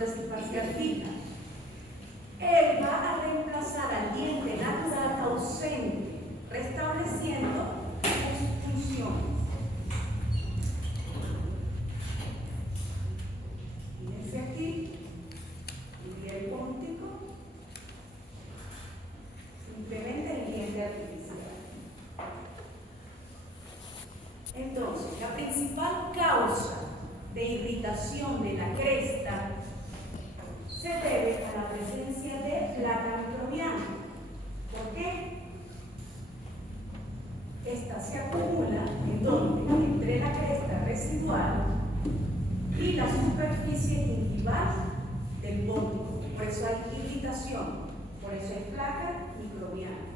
prótesis parcial fija. Él va a reemplazar al diente natural ausente, restableciendo sus funciones. Fíjense aquí, el nivel póntico, simplemente el diente artificial. Entonces, la principal causa de irritación de la cresta se debe a la presencia de placa microbiana. ¿Por qué? Esta se acumula ¿en dónde? Entre la cresta residual y la superficie gingival del póntico. Por eso hay irritación, por eso hay placa microbiana.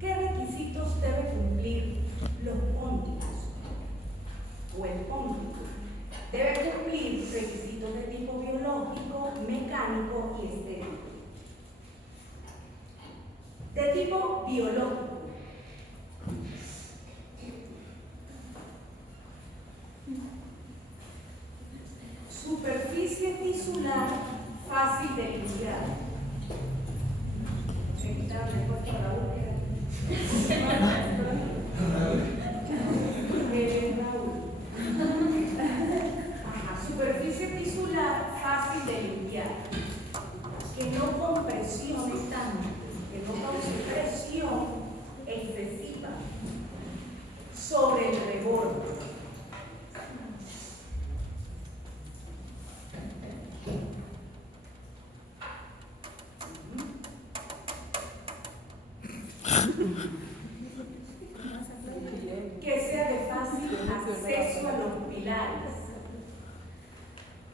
¿Qué requisitos debe cumplir los pónticos o el póntico? Debe cumplir requisitos de tipo biológico, mecánico y estético. De tipo biológico. Superficie tisular fácil de limpiar. Superficie tisular fácil de limpiar, que no compresione tanto, que no cause presión excesiva sobre el reborde. Que sea de fácil acceso a los pilares.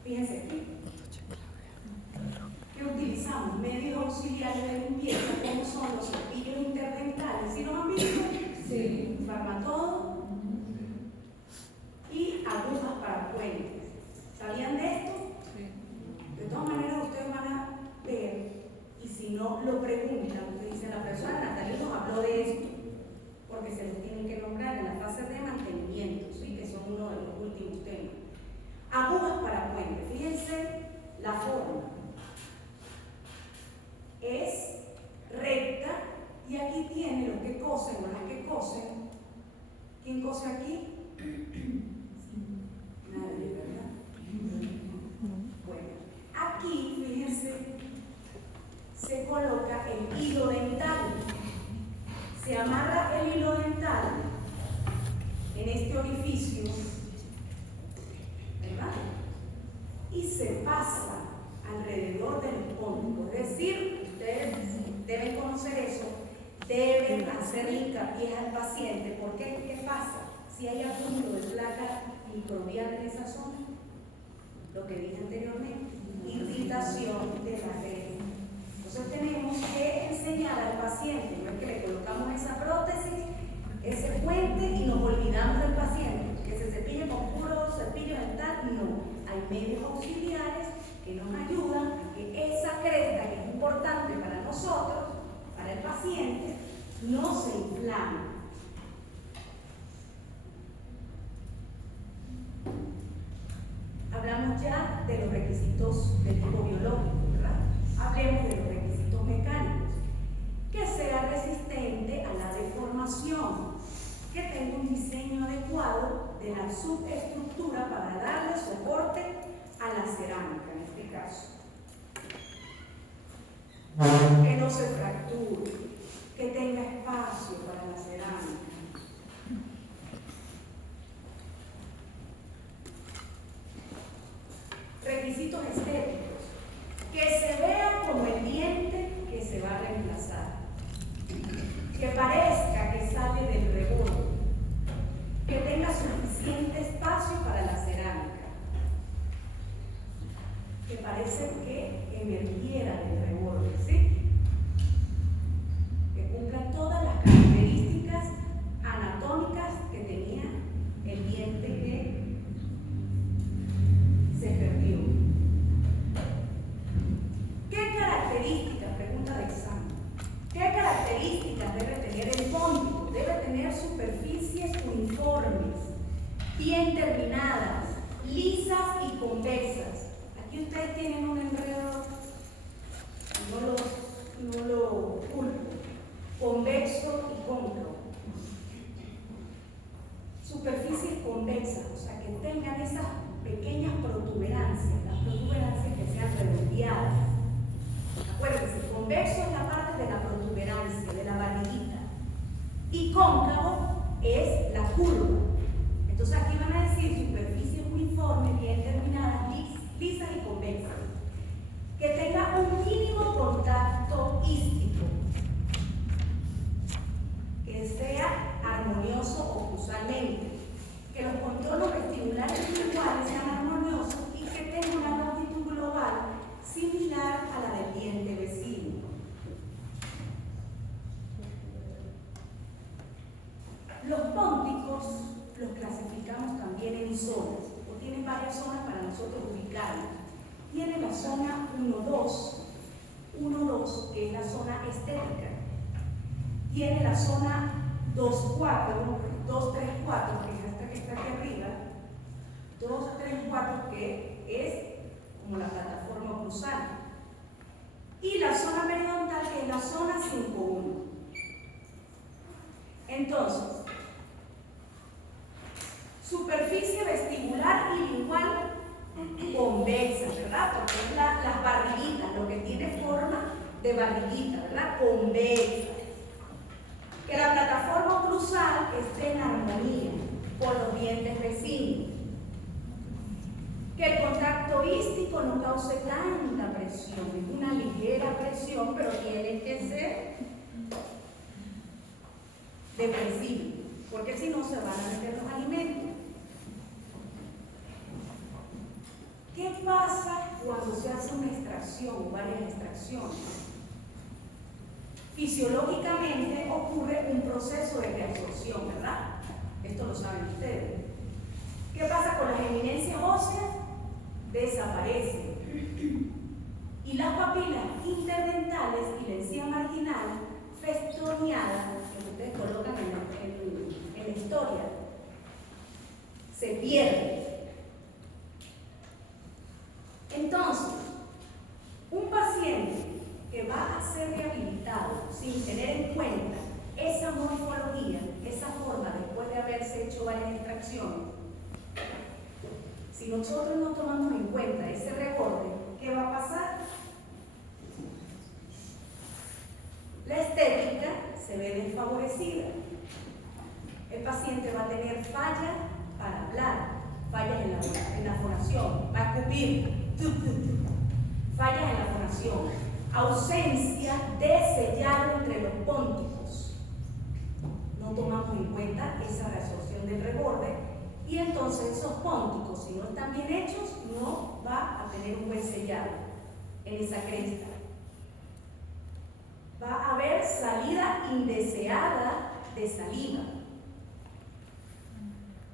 Fíjense aquí. ¿Qué utilizamos? Medios auxiliares de limpieza, como son los cepillos interdentales. ¿Sí los han visto? Sí. Farmatodo y agujas para puentes. ¿Sabían de esto? Sí. De todas maneras, ustedes van a ver, y si no lo preguntan, ustedes dicen, la persona Natalia nos habló de esto, porque se los tienen que nombrar en la fase de mantenimiento, ¿sí? Que son uno de los últimos temas. Agujas para puentes, fíjense la forma. Es recta y aquí tiene los que cosen o las que cosen. ¿Quién cose aquí? Nadie, ¿verdad? Bueno, aquí, fíjense, se coloca el hilo dental. Se amarra el hilo dental en este orificio, ¿verdad? Y se pasa alrededor del póntico. Es decir, ustedes deben conocer eso, deben hacer hincapié al paciente, porque ¿qué pasa? Si hay acúmulo de placa microbiana en esa zona, lo que dije anteriormente, irritación de la cresta. Entonces tenemos que enseñar al paciente, no es que le colocamos esa prótesis, ese puente y nos olvidamos del paciente, que se cepille con puro cepillo dental. No, hay medios auxiliares que nos ayudan a que esa cresta, que es importante para nosotros, para el paciente, no se inflame. Hablamos ya de los requisitos de tipo biológico, ¿verdad? Hablemos de los requisitos mecánicos. Que sea resistente a la deformación, que tenga un diseño adecuado de la subestructura para darle soporte a la cerámica, en este caso. Que no se fracture, que tenga espacio para la cerámica. Requisitos estéticos. Que se vea como el diente que se va a reemplazar. Que parezca que sale del reborde. Que tenga suficiente espacio para la cerámica. Que parece que emergiera del reborde, ¿sí? Que cumpla todas las características anatómicas que tenía el diente que se perdió. ¿Qué características? Pregunta de examen. ¿Qué características debe tener el póntico? Debe tener superficies uniformes, bien terminadas, lisas y convexas. ustedes tienen un enredo, no lo culpo, convexo y cóncavo. Superficies convexas, o sea, que tengan esas pequeñas protuberancias, las protuberancias que sean redondeadas. Acuérdense, convexo es la parte de la protuberancia, de la barriguita, y cóncavo es la curva. Entonces aquí van a decir superficies uniformes, bien terminadas, lisas y convexas. Que tenga un mínimo contacto ístico, que sea armonioso occlusalmente, que los contornos vestibulares iguales sean armoniosos y que tenga una longitud global similar a la del diente vecino. Los pónticos los clasificamos también en zonas, o tienen varias zonas para nosotros ubicarlos. Tiene la zona 1-2, que es la zona estética. Tiene la zona 2-4, 2-3-4, que es esta que está aquí arriba. 2-3-4, que es como la plataforma cruzal. Y la zona periodontal, que es la zona 5-1. Entonces, superficie vestibular y lingual convexa, ¿verdad? Porque es las barriguitas, lo que tiene forma de barriguita, ¿verdad? Convexa. Que la plataforma cruzal esté en armonía con los dientes vecinos. Que el contacto ístico no cause tanta presión, es una ligera presión, pero tiene que ser depresivo, porque si no se van a meter los alimentos. ¿Qué pasa cuando se hace una extracción o varias extracciones? Fisiológicamente ocurre un proceso de reabsorción, ¿verdad? Esto lo saben ustedes. ¿Qué pasa con las eminencias óseas? Desaparecen. Y las papilas interdentales y la encía marginal festoneada, que ustedes colocan en la historia, se pierde. Entonces, un paciente que va a ser rehabilitado sin tener en cuenta esa morfología, esa forma después de haberse hecho varias extracciones, si nosotros no tomamos en cuenta ese reborde, ¿qué va a pasar? La estética se ve desfavorecida. El paciente va a tener fallas para hablar, fallas en la fonación, va a escupir, fallas en la fonación, ausencia de sellado entre los pónticos. No tomamos en cuenta esa reabsorción del reborde y entonces esos pónticos, si no están bien hechos, no va a tener un buen sellado en esa cresta. Va a haber salida indeseada de saliva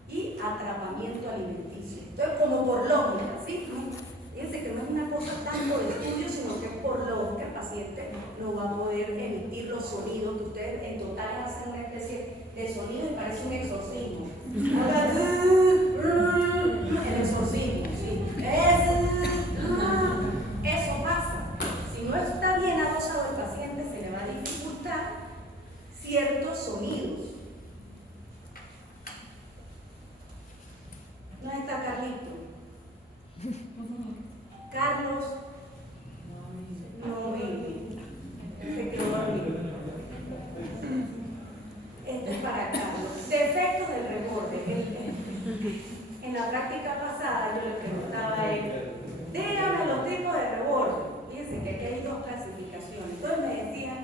y atrapamiento alimenticio. Entonces, como por lógica, ¿sí? Fíjense que no es una cosa tanto de estudio, sino que es por lógica. El paciente no va a poder emitir los sonidos que ustedes en total hacen una especie de sonido y parece un exorcismo. El exorcismo, sí. Eso pasa. Si no está bien adosado el paciente, se le va a dificultar ciertos sonidos. ¿No está Carlito? Carlos no vive. Se quedó dormido. Esto es para Carlos. Defectos del reborde. En la práctica pasada yo le preguntaba a él, dígame los tipos de reborde. Fíjense que aquí hay dos clasificaciones. Entonces me decían,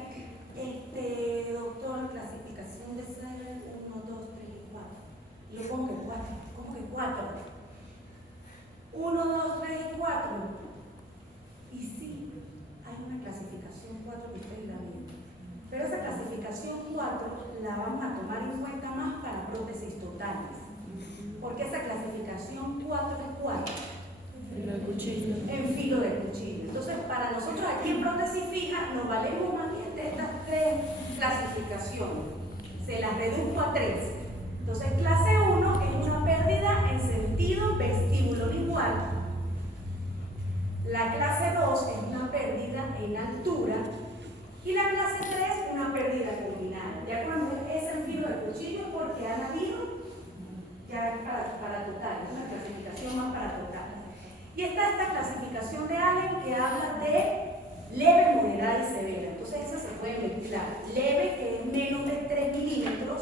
doctor, clasificación de ser 1, 2, 3 y 4. Y yo, ¿cómo que 4? ¿Cómo que 4? 1, 2, 3 y 4. Y sí, hay una clasificación 4 que ustedes la ven. Pero esa clasificación 4 la vamos a tomar en cuenta más para prótesis totales. Porque esa clasificación 4 es 4. En filo de cuchillo. Entonces, para nosotros aquí en prótesis fija nos valemos más bien de estas 3 clasificaciones. Se las reduzco a 3. Entonces, clase 1 es una pérdida en sentido vestíbulo lingual. y severa. Entonces esa se puede mezclar. Leve, que es menos de 3 milímetros,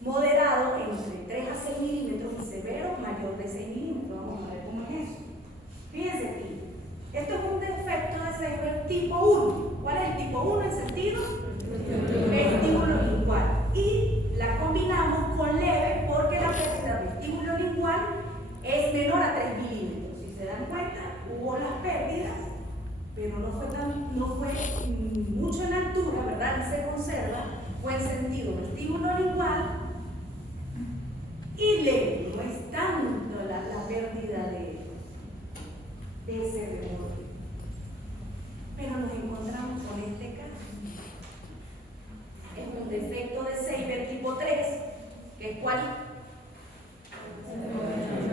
moderado entre 3 a 6 milímetros y severo mayor de 6 milímetros. Vamos a ver cómo es eso. Fíjense aquí. Esto es un defecto de Seibert tipo 1. ¿Cuál es el tipo 1 en sentido? Vestíbulo lingual. Y la combinamos con leve porque la pérdida vestíbulo lingual es menor a 3 milímetros. Si se dan cuenta, hubo las pérdidas, pero no fue mucho en altura, ¿verdad? Y se conserva. Fue en sentido vestíbulo lingual y leve. No es tanto la pérdida de ese reborde. Pero nos encontramos con este caso. Es un defecto de Seibert tipo 3, que es cuál?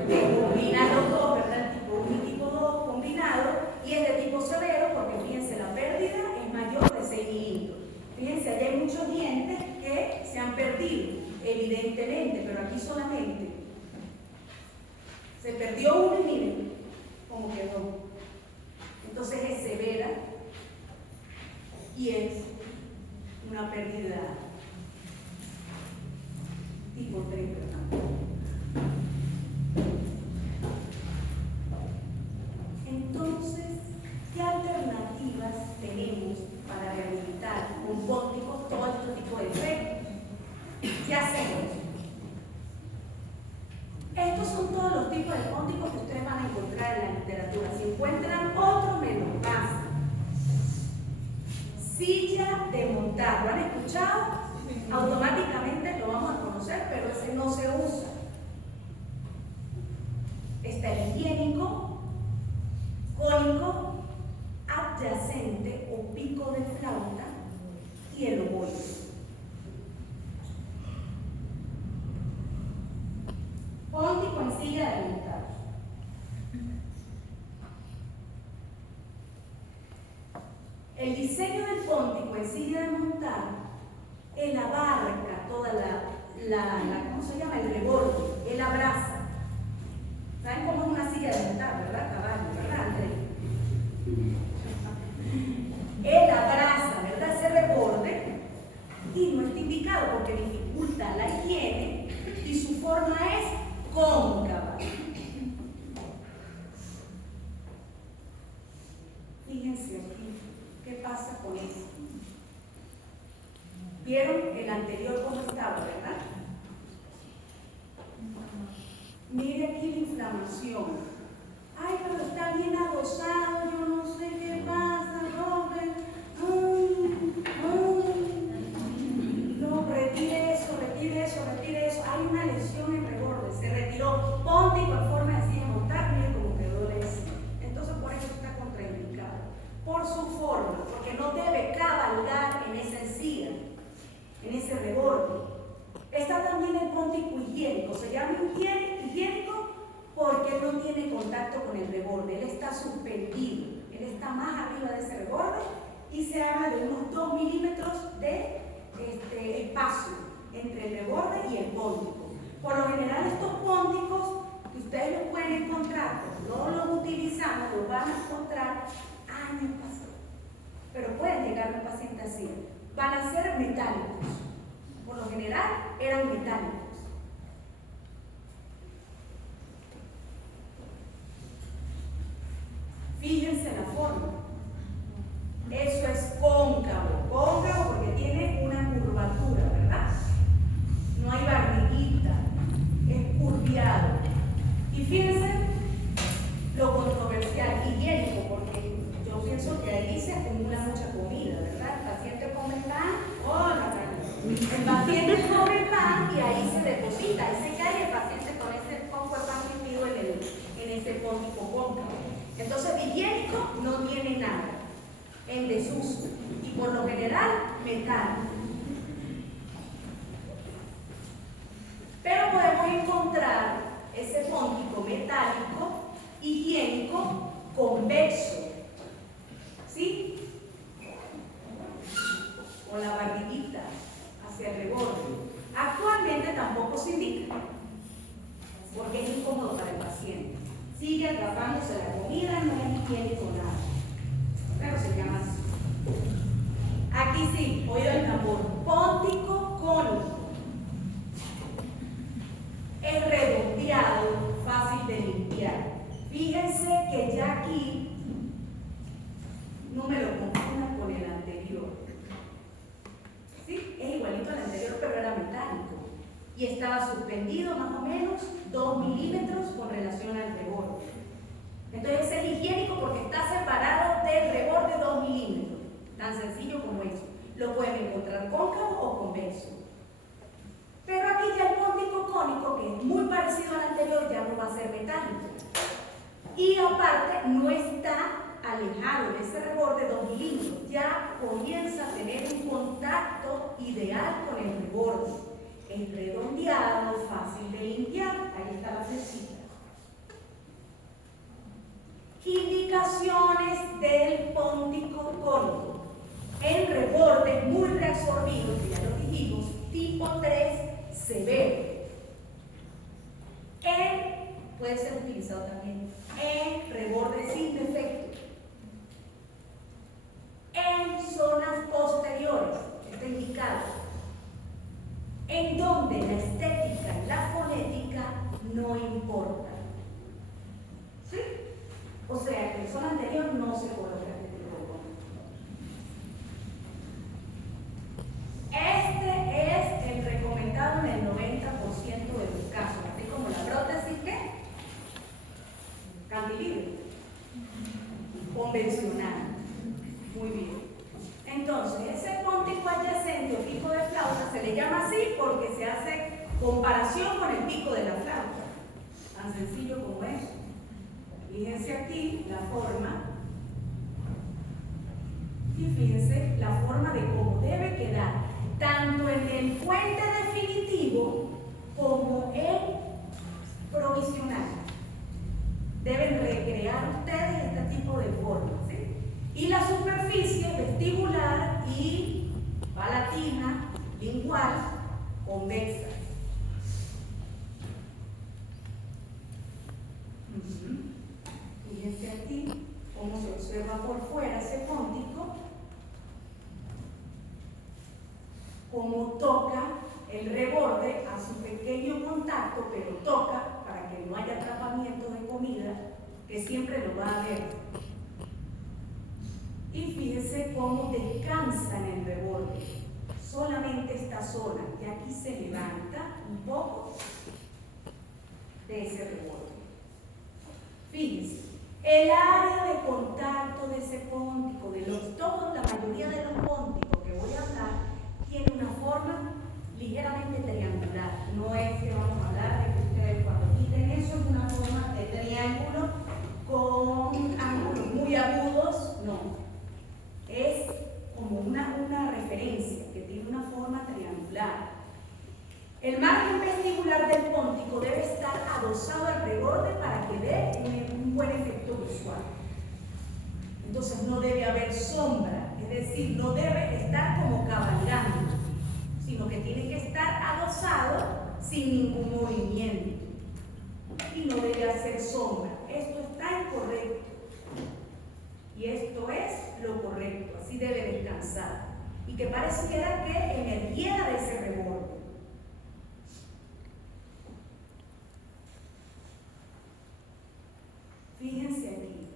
Que combina los dos, ¿verdad? El tipo 1 y tipo 2 combinado, y es de tipo severo porque fíjense, la pérdida es mayor de 6 milímetros. Fíjense, allá hay muchos dientes que se han perdido, evidentemente, pero aquí solamente se perdió uno y miren cómo quedó. Entonces es severa y es una pérdida tipo 3, ¿verdad? Entonces, ¿qué alternativas tenemos para rehabilitar con pónticos todo este tipo de defectos? ¿Qué hacemos? Estos son todos los tipos de pónticos que ustedes van a encontrar en la literatura. Si encuentran otro, me lo pasan. Silla de montar, ¿lo han escuchado? Automáticamente lo vamos a conocer, pero ese no se usa. Está el higiénico, cónico, adyacente o pico de flauta y el ovoide. Póntico en silla de montar. El diseño del póntico en silla de montar, él abarca toda ¿cómo se llama? El reborde, él abraza. ¿Saben cómo es una silla de montar, verdad? Caballo, ¿verdad, Andrés? Él abraza, ¿verdad? Ese reborde y no está indicado porque dificulta la higiene y su forma es cóncava. Fíjense aquí, ¿qué pasa con eso? ¿Vieron el anterior cómo estaba, verdad? Mire aquí la inflamación. Ay, pero está bien adosado, yo no sé qué pasa, Robert. No, retire eso. Hay una lesión en reborde, se retiró. Póntico en forma de silla de montar, mire cómo quedó la lesión. Entonces, por eso está contraindicado. Por su forma, porque no debe cabalgar en esa encía, en ese reborde. Está también el póntico higiénico. Se llama higiénico porque no tiene contacto con el reborde. Él está suspendido. Él está más arriba de ese reborde y se habla de unos 2 milímetros de espacio entre el reborde y el póntico. Por lo general, estos pónticos que ustedes los pueden encontrar, no los utilizamos, los van a encontrar años pasados. Pero pueden llegar un paciente así. Van a ser metálicos. Por lo general eran metálicos. Fíjense la forma. Eso es cóncavo. Cóncavo porque tiene una curvatura, ¿verdad? No hay barriguita. Es curviado. Y fíjense lo controversial, higiénico, porque yo pienso que ahí se acumula mucha comida, ¿verdad? El paciente come pan, el paciente come pan y ahí se deposita, ahí se cae el paciente con ese poco de pan metido en ese póntico cóncavo. Entonces, higiénico no tiene nada en desuso y por lo general metálico. Pero podemos encontrar ese póntico metálico, higiénico, convexo, ¿sí? Con la barriguita hacia el reborde. Actualmente tampoco se indica porque es incómodo para el paciente. Sigue atrapándose la comida, no es higiénico nada. Pero se llama así. Aquí sí, oído el tambor. Póntico cónico. Es redondeado, fácil de limpiar. Fíjense que ya aquí no me lo confundan con el anterior. ¿Sí? Es igualito al anterior, pero era metálico. Y estaba suspendido más o menos 2 milímetros con relación al reborde. Entonces es higiénico porque está separado del reborde 2 milímetros. Tan sencillo como eso. Lo pueden encontrar cóncavo o convexo. Pero aquí ya el póntico cónico, que es muy parecido al anterior, ya no va a ser metálico. Y aparte no está alejado de ese reborde 2 milímetros. Ya comienza a tener un contacto ideal con el reborde. Es redondeado, fácil de limpiar. Ahí está la flechita. Indicaciones del póntico cónico. En rebordes muy reabsorbidos, que ya lo dijimos, tipo 3 severo. Puede ser utilizado también en rebordes sin defecto. En zonas posteriores, está indicado. En donde la estética y la fonética no importan. ¿Sí? O sea, que en zona anterior no se coloca este tipo de cónico. Este es el recomendado en el 90% de los casos, así como la prótesis que cantilever convencional. Muy bien. Entonces, ese póntico adyacente o pico de flauta se le llama así porque se hace comparación con el pico de la flauta. Tan sencillo como eso. Fíjense aquí la forma. Y fíjense la forma de cómo debe quedar, tanto en el puente definitivo como en provisional. Deben recrear ustedes este tipo de forma, ¿sí? Y la superficie vestibular y palatina, lingual, convexa. Fíjense aquí cómo se observa por fuera ese póntico, cómo toca el reborde a su pequeño contacto, pero toca para que no haya atrapamiento de comida, que siempre lo va a haber. Y fíjense cómo descansa en el reborde. Solamente esta zona, y aquí se levanta un poco de ese reborde. Fíjense, el área de contacto de ese póntico, la mayoría de los pónticos que voy a hablar, tiene una forma ligeramente triangular. No es que vamos a hablar de que ustedes cuando quiten eso es una forma de triángulo con ángulos muy agudos, no. Es como una referencia que tiene una forma triangular. El margen vestibular del póntico debe estar adosado al reborde para que dé un buen efecto visual. Entonces no debe haber sombra, es decir, no debe estar como cabalgando, sino que tiene que estar adosado sin ningún movimiento. Y no debe hacer sombra. Esto está incorrecto. Y esto es lo correcto. Así debe descansar. Y que pareciera que emergiera de ese reborde. Fíjense aquí.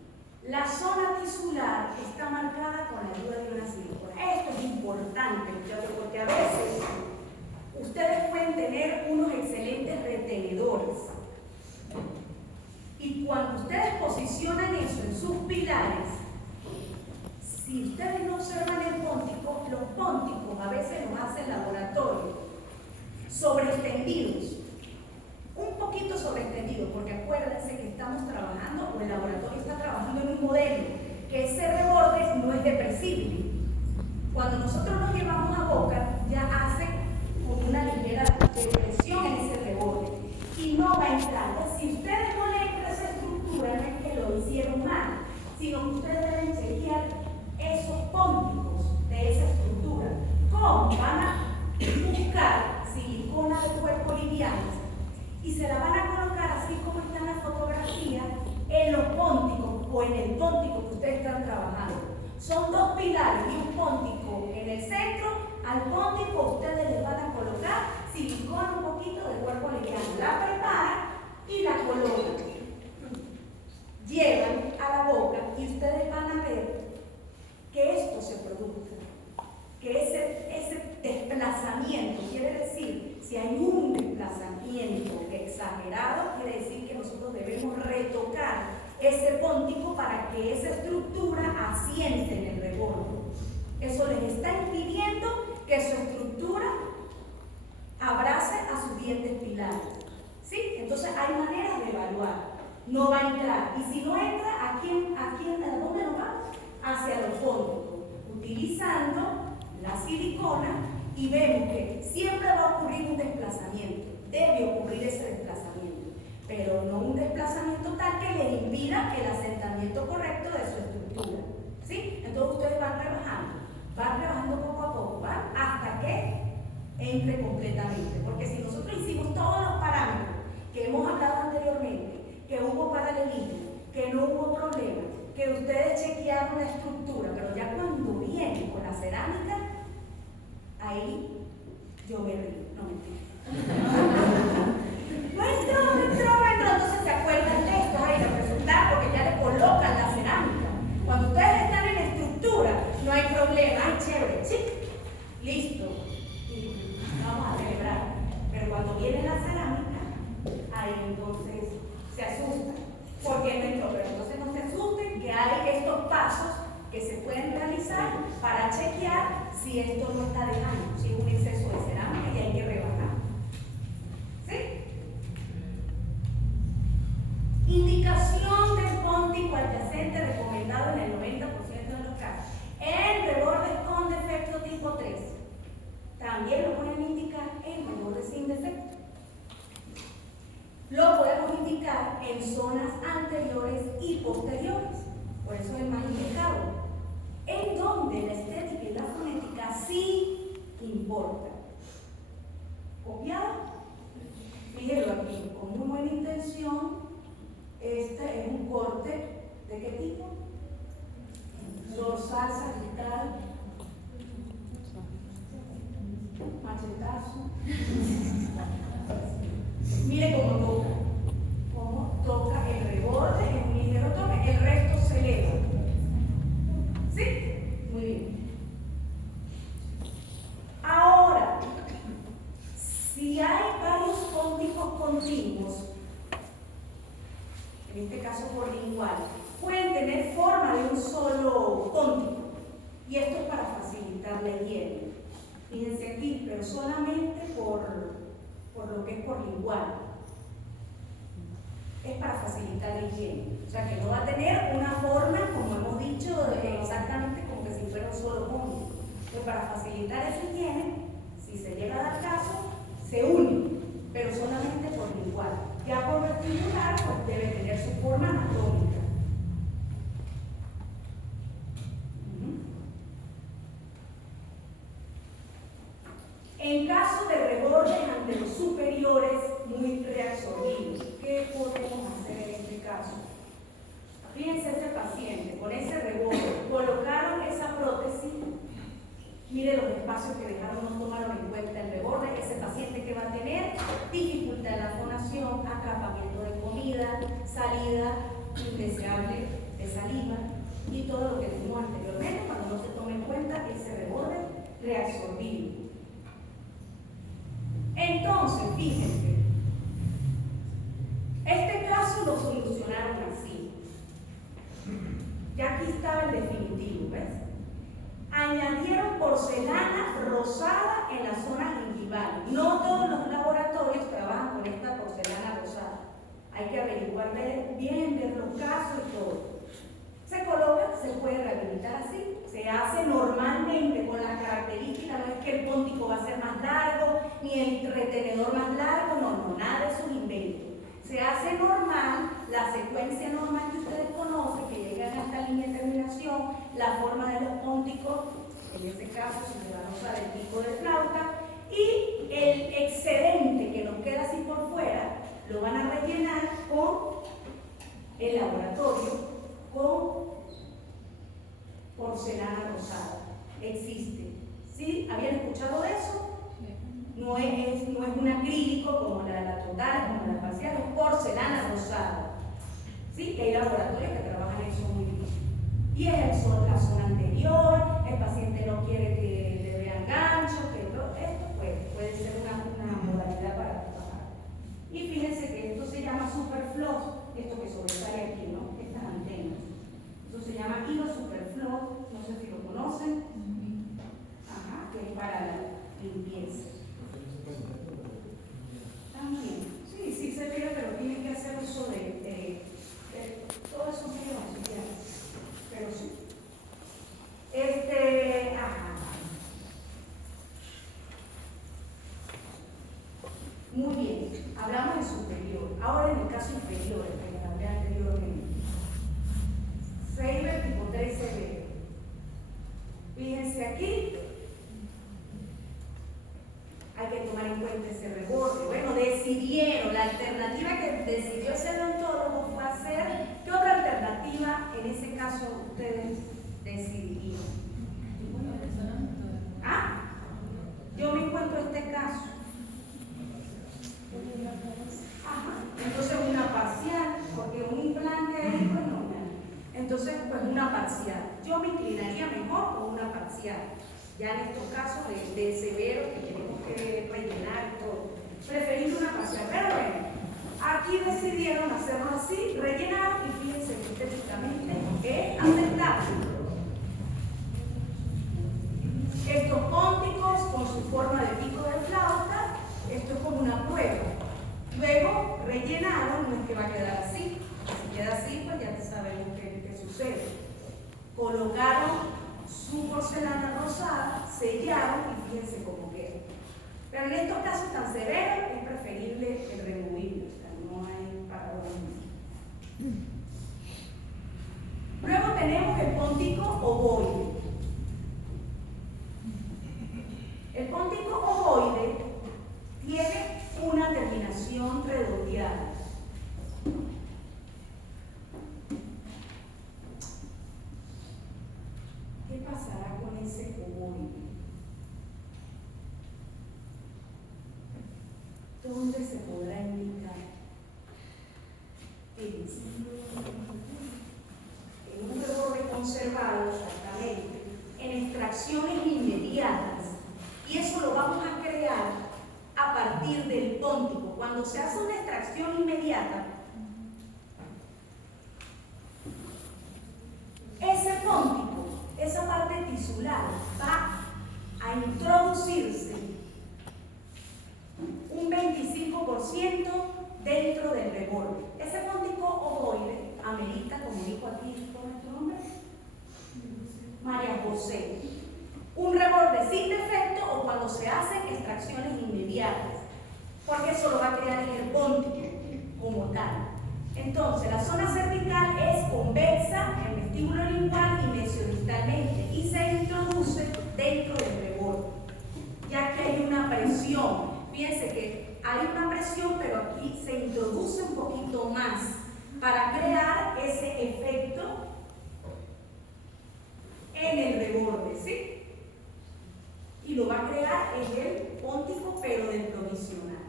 La zona tisular está marcada con la ayuda de una silicona. Esto es importante, muchachos, porque a veces ustedes pueden tener unos excelentes retenedores. Y cuando ustedes posicionan eso en sus pilares, si ustedes no observan el póntico, los pónticos a veces los hace el laboratorio sobreextendidos. Un poquito sobreextendido, porque acuérdense que estamos trabajando, o el laboratorio está trabajando en un modelo, que ese reborde no es depresible. Cuando nosotros nos llevamos a boca, ya hace como una ligera depresión en ese reborde y no va a entrar. Si ustedes no le entran esa estructura, no es que lo hicieron mal, sino que ustedes deben chequear esos pónticos de esa estructura. ¿Cómo? Van a buscar silicona de cuerpo liviana y se la van a colocar así como está en la fotografía en los pónticos o en el póntico que ustedes están trabajando. Son dos pilares y un póntico en el centro, al póntico ustedes le van a colocar silicona, un poquito de cuerpo liviano. La preparan y la colocan. Llevan a la boca y ustedes van a ver que esto se produzca. Que ese desplazamiento, quiere decir, si hay un desplazamiento exagerado, quiere decir que nosotros debemos retocar ese póntico para que esa estructura asiente en el reborde. Eso les está impidiendo que su estructura abrace a sus dientes pilares. ¿Sí? Entonces hay maneras de evaluar. No va a entrar. Y si no entra, ¿a dónde nos vamos? Hacia los pónticos, utilizando la silicona, y vemos que siempre va a ocurrir un desplazamiento. Debe ocurrir ese desplazamiento, pero no un desplazamiento tal que le impida el asentamiento correcto de su estructura. ¿Sí? Entonces ustedes van rebajando poco a poco, ¿va? Hasta que entre completamente. Porque si nosotros hicimos todos los parámetros que hemos hablado anteriormente, que hubo paralelismo, que no hubo problema, que ustedes chequearon la estructura, pero ya cuando vienen con la cerámica, ahí yo me río, no mentira. No entró, entonces se acuerdan de esto, ahí a presentar, porque ya le colocan la cerámica. Cuando ustedes están en la estructura, no hay problema, ay, chévere, ¿sí? Listo, y vamos a celebrar. Pero cuando viene la cerámica, ahí entonces se asustan, porque no entró. Pero entonces no se asusten, que hay estos pasos que se pueden realizar para chequear si esto no está dejando, si es un exceso de cerámica y hay que rebajar. ¿Sí? Indicación del póntico adyacente recomendado en el 90% de los casos. En rebordes con defecto tipo 3. También lo pueden indicar en rebordes sin defecto. Lo podemos indicar en zonas anteriores y posteriores. Por eso es el más indicado. En donde la estética y la fonética sí importan. ¿Copiado? Fíjenlo aquí, con muy buena intención. Este es un corte ¿de qué tipo? Dorsal, sagital, machetazo. Mire cómo toca el reborde en un ligero toque, el resto se eleva. ¿Sí? Muy bien. Ahora, si hay varios pónticos continuos, en este caso por lingual, pueden tener forma de un solo póntico. Y esto es para facilitar la higiene. Fíjense aquí, pero solamente por lo que es por lingual. Es para facilitar la higiene. O sea que no va a tener una forma, como hemos dicho, exactamente como que si fuera un solo póntico. Pues para facilitar esa higiene, si se llega a dar caso, se une, pero solamente por lingual. Ya por vestibular, pues debe tener su forma anatómica. En caso de rebordes ante los superiores muy reabsorbidos, ¿qué podemos hacer en este caso? Fíjense ese paciente con ese reborde, colocaron esa prótesis, mire los espacios que dejaron, no tomaron en cuenta el reborde, ese paciente que va a tener dificultad en la fonación, atrapamiento de comida, salida indeseable de saliva y todo lo que dijimos anteriormente cuando no se toma en cuenta ese reborde reabsorbido. Entonces, fíjense, este caso lo solucionaron así. Ya aquí estaba el definitivo, ¿ves? Añadieron porcelana rosada en la zona gingival. No todos los laboratorios trabajan con esta porcelana rosada. Hay que averiguar bien, ver los casos y todo. Se coloca, se puede rehabilitar así. Se hace normalmente con las características, no es que el póntico va a ser más largo, ni el retenedor más largo, no, nada de eso es invento. Se hace normal, la secuencia normal que ustedes conocen, que llegan a esta línea de terminación, la forma de los pónticos, en este caso se va a usar el pico de flauta, y el excedente que nos queda así por fuera, lo van a rellenar con el laboratorio, con porcelana rosada. Existe. ¿Sí? ¿Habían escuchado de eso? No es un acrílico como la total, como la parcial, es porcelana rosada. ¿Sí? Que hay laboratorios que trabajan eso muy bien. Y es la zona anterior, el paciente no quiere que le vean ganchos, que todo esto puede ser una modalidad para trabajar. Y fíjense que esto se llama Superfloss, esto que sobresale aquí, ¿no? Estas antenas. Esto se llama hilo Superfloss, no sé si lo conocen. Ajá, que es para la limpieza. También, sí se pide, pero tiene que hacer uso de todo eso medio auxiliares. Pero sí. Ajá. Muy bien, hablamos de superior. Ahora en el caso inferior, el que hablé anteriormente. Saber tipo 3CB. Fíjense aquí. Hay que tomar en cuenta ese reborde. Bueno, decidieron, la alternativa que decidió ese odontólogo fue hacer, ¿qué otra alternativa en ese caso ustedes decidieron? ¿Ah? Yo me encuentro este caso. Ajá. Entonces una parcial, porque un implante ahí pues no. Entonces pues una parcial. Yo me inclinaría mejor con una parcial. Ya en estos casos de severo que tenemos que rellenar y todo, preferible una parcial. Pero bueno, aquí decidieron hacerlo así, rellenar, y fíjense que estéticamente es aceptable. Estos pónticos con su forma de pico de flauta, esto es como una prueba. Luego rellenaron, no es que va a quedar así, si queda así pues ya sabemos qué sucede. Colocaron su porcelana rosada, sellaron y fíjense cómo queda. Pero en estos casos tan severos es preferible el removible, o sea, no hay para dormir. Luego tenemos el póntico ovoide. El póntico ovoide tiene una terminación redondeada. ¿Qué pasará con ese ovoide? ¿Dónde se podrá indicar? Fíjense. En un reborde conservado, exactamente, en extracciones inmediatas. Y eso lo vamos a crear a partir del póntico. Cuando se hace una extracción inmediata, ese póntico, esa parte tisular, va a introducirse un 25% dentro del reborde. Ese póntico ovoide amerita, como dijo aquí, ¿cómo es tu nombre? María José. Un reborde sin defecto o cuando se hacen extracciones inmediatas, porque eso lo va a crear en el póntico como tal. Entonces, la zona cervical es convexa en vestíbulo lingual y mesiodistalmente y se introduce dentro del reborde, ya que hay una presión. Fíjense que hay una presión, pero aquí se introduce un poquito más para crear ese efecto en el reborde, ¿sí? Y lo va a crear en el póntico, pero del provisional.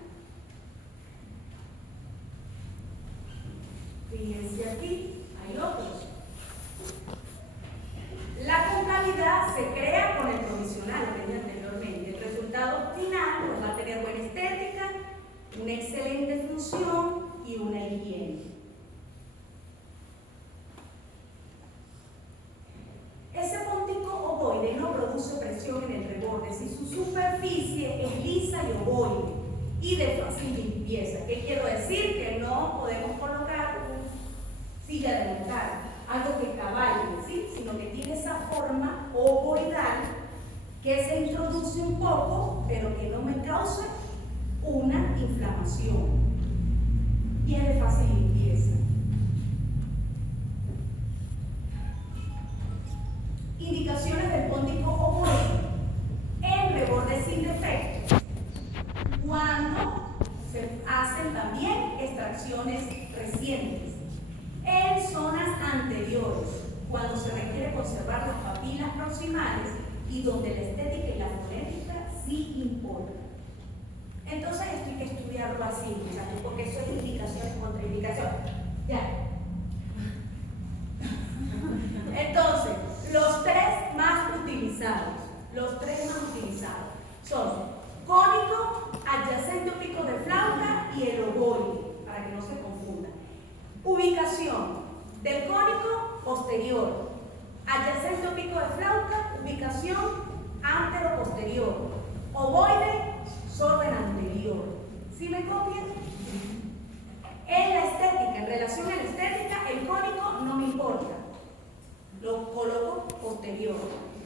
Fíjense aquí, hay otros. La concavidad se crea con el provisional, lo tenía anteriormente. El resultado final pues, va a tener buena estética, una excelente función y una higiene. Ese póntico ovoide no produce presión en el reborde si su superficie es lisa y ovoide y de fácil limpieza. ¿Qué quiero decir? Que no podemos colocar una silla de montar, algo que caballe, ¿sí? Sino que tiene esa forma ovoidal que se introduce un poco, pero que no me cause una inflamación y es de fácil limpieza. Indicaciones del póntico ovoide en reborde sin defecto cuando se hacen también extracciones recientes, en zonas anteriores cuando se requiere conservar las papilas proximales y donde la estética y la fonética sí importan. Entonces esto hay que estudiarlo así, muchachos, porque eso es indicación y contraindicación. Ya. Entonces, los tres más utilizados son cónico, adyacente o pico de flauta y el ovoide, para que no se confunda. Ubicación del cónico posterior, adyacente o pico de flauta, ubicación antero-posterior, ovoide, sorben anterior. ¿Sí me copian? En la estética, en relación a la estética, el cónico no me importa, lo coloco posterior.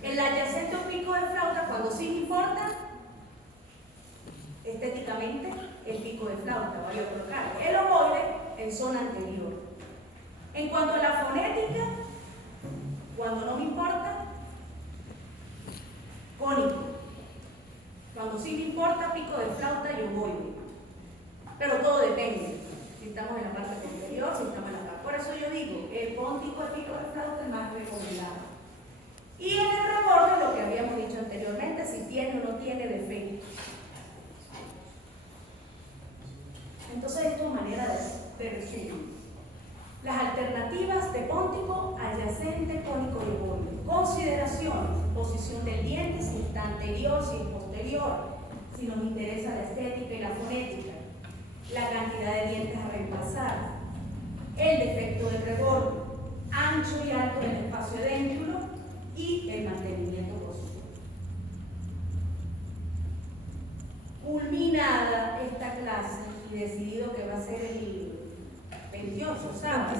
El adyacente o pico de flauta, cuando sí me importa, estéticamente, el pico de flauta, voy a colocar el ovoide en zona anterior. En cuanto a la fonética, cuando no me importa, cónico. Cuando sí me importa, pico de flauta y ovoide. Pero todo depende. Si estamos en la parte posterior, si estamos en la parte. Por eso yo digo, el póntico, el pico de flauta es más recomendado. Y en el reborde, lo que habíamos dicho anteriormente, si tiene o no tiene defecto. Entonces, esto es manera de resumen. Las alternativas de póntico, adyacente, cónico y ovoide. Consideraciones: posición del diente, si está anterior, si es posterior, si nos interesa la estética y la fonética, la cantidad de dientes a reemplazar, el defecto del reborde, ancho y alto del espacio adéntulo y el mantenimiento positivo. Culminada esta clase y decidido que va a ser el 28, ¿sabes?